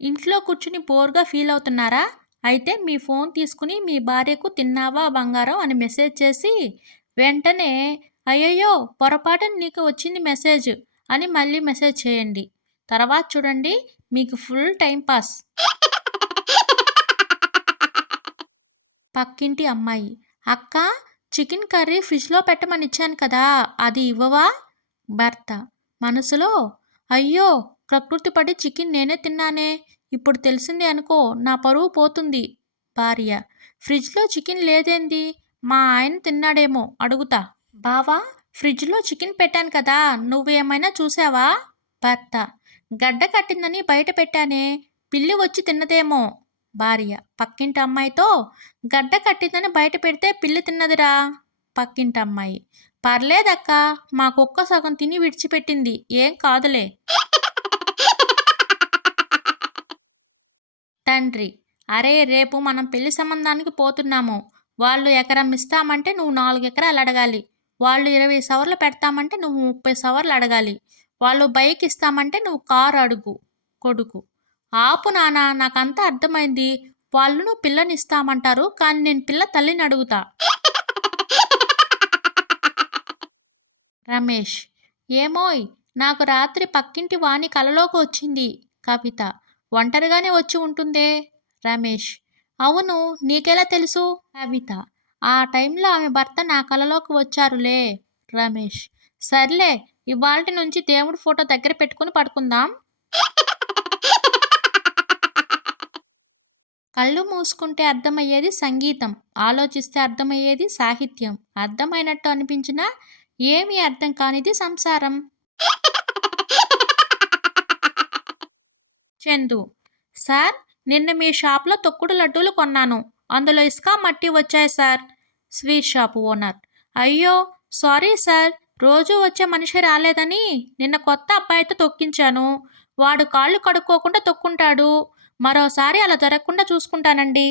ఇంట్లో కూర్చుని బోర్‌గా ఫీల్ అవుతున్నారా? అయితే మీ ఫోన్ తీసుకుని మీ భార్యకు తిన్నావా బంగారం అని మెసేజ్ చేసి, వెంటనే అయ్యయ్యో! పొరపాటున నీకు వచ్చింది మెసేజ్ అని మళ్ళీ మెసేజ్ చేయండి. తర్వాత చూడండి మీకు ఫుల్ టైమ్ పాస్. పక్కింటి అమ్మాయి. అక్కా, చికెన్ కర్రీ ఫ్రిడ్జ్‌లో పెట్టమనిచ్చాను కదా! అది ఇవ్వవా? భర్త మనసులో అయ్యో! కకృతి పడి చికెన్ నేనే తిన్నానే! ఇప్పుడు తెలిసింది అనుకో నా పరువు పోతుంది. భార్య ఫ్రిడ్జ్‌లో చికెన్ లేదేంది? మా ఆయన తిన్నాడేమో అడుగుతా. బావా, ఫ్రిడ్జ్‌లో చికెన్ పెట్టాను కదా! నువ్వేమైనా చూసావా? భర్త గడ్డ కట్టిందని బయట పెట్టానే! పిల్లి వచ్చి తిన్నదేమో! భార్య పక్కింటి అమ్మాయితో గడ్డ కట్టిందని బయట పెడితే పిల్లి తిన్నదిరా. పక్కింటి అమ్మాయి పర్లేదక్కా, మా కుక్క సగం తిని విడిచిపెట్టింది. ఏం కాదులే. తండ్రి అరే రేపు మనం పెళ్లి సంబంధానికి పోతున్నాము. వాళ్ళు ఎకరం ఇస్తామంటే నువ్వు 4 ఎకరాలు అడగాలి. వాళ్ళు 20 సవర్లు పెడతామంటే నువ్వు 30 సవర్లు అడగాలి. వాళ్ళు బైక్ ఇస్తామంటే నువ్వు కారు అడుగు. కొడుకు ఆపు నానా, నాకంతా అర్థమైంది. వాళ్ళు నువ్వు పిల్లనిస్తామంటారు, కానీ నేను పిల్ల తల్లిని అడుగుతా. రమేష్ ఏమోయ్, నాకు రాత్రి పక్కింటి వాణి కలలోకి వచ్చింది. కవిత ఒంటరిగానే వచ్చి ఉంటుందే. రమేష్ అవును, నీకెలా తెలుసు? కవిత ఆ టైంలో ఆమె భర్త నా కలలోకి వచ్చారులే. రమేష్ సర్లే, ఇవాల్టి నుంచి దేవుడి ఫోటో దగ్గర పెట్టుకుని పడుకుందాం. కళ్ళు మూసుకుంటే అర్థమయ్యేది సంగీతం, ఆలోచిస్తే అర్థమయ్యేది సాహిత్యం, అర్థమైనట్టు అనిపించినా ఏమీ అర్థం కానిది సంసారం. చందు సార్, నిన్న మీ షాప్లో తొక్కుడు లడ్డూలు కొన్నాను. అందులో ఇసుక మట్టి వచ్చాయి సార్. స్వీట్ షాప్ ఓనర్ అయ్యో సారీ సార్, రోజు వచ్చే మనిషి రాలేదని నిన్న కొత్త అబ్బాయితో తొక్కించాను. వాడు కాళ్ళు కడుక్కోకుండా తొక్కుంటాడు. మరోసారి అలా జరగకుండా చూసుకుంటానండి.